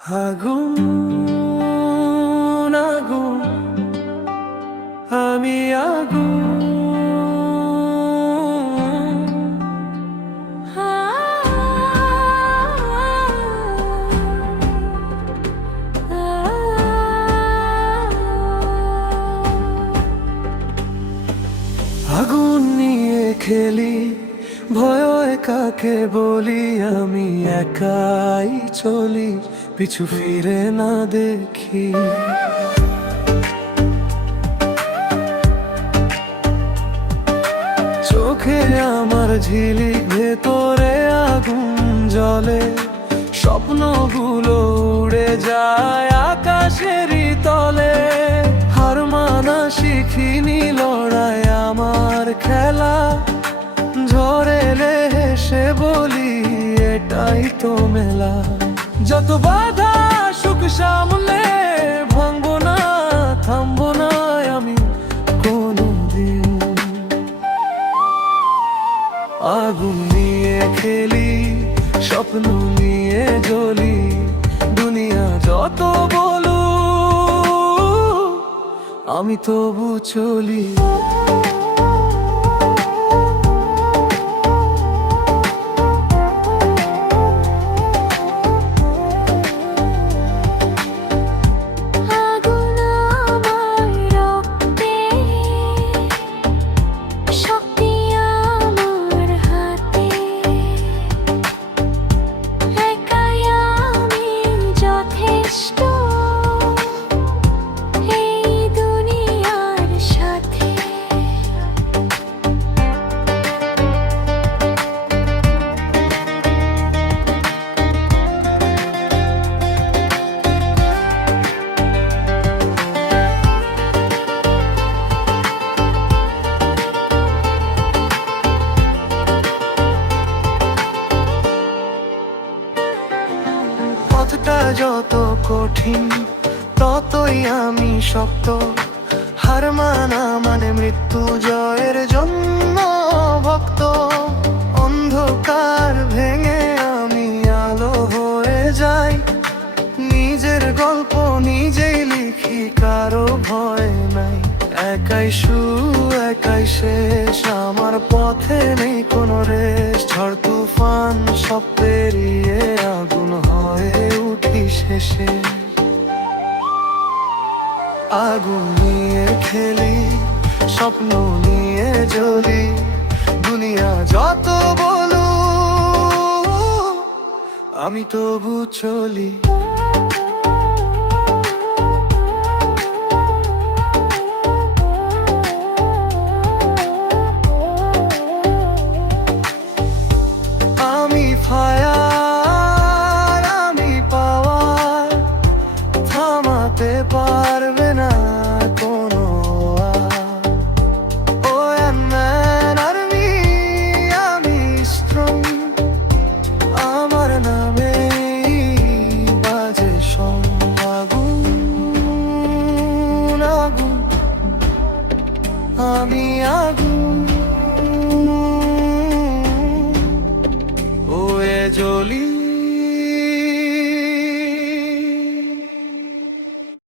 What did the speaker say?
আগুন আগুন আমি আগুন আগুন নিয়ে খেলি ভয় কাকে বলি আমি একাই চলি পিছু ফিরে না দেখি চোখে আমার ঝিলিক ভেতরে আগুন জ্বলে স্বপ্নগুলো উড়ে যায় আকাশেরই তলে হার মানা শিখিনি লড়াই আমার খেলা ঝড় এলে হেসে বলি এটাই তো মেলা যত বাধা সুখ সামলে ভাঙবো না থামবো না আমি কোনোদিন আগুন নিয়ে খেলি স্বপ্ন নিয়ে জ্বলি দুনিয়া যত বলু আমি তবু চলি পথটা যত কঠিন ততই আমি শক্ত হার মানা মানে মৃত্যু জয়ের জন্য ভক্ত অন্ধকার ভেঙে আমি আলো হয়ে যাই নিজের গল্প নিজেই লিখি কারো ভয় নাই একাই শুরু একাই শেষ আমার পথে নেই কোনো রেশ ঝড় তুফান সব পেরিয়ে আগুন হয়ে উঠি শেষে আগুন নিয়ে খেলি স্বপ্ন নিয়ে জ্বলি দুনিয়া যত বলু আমি তবু চলি আমি ফায়ার আমি পাওয়ার থামাতে পারবে না কোনো ও ম্যান আর্মি আমি স্ট্রং আমার নামে বাজে সং আগুন আগুন আমি আগুন জ্বলি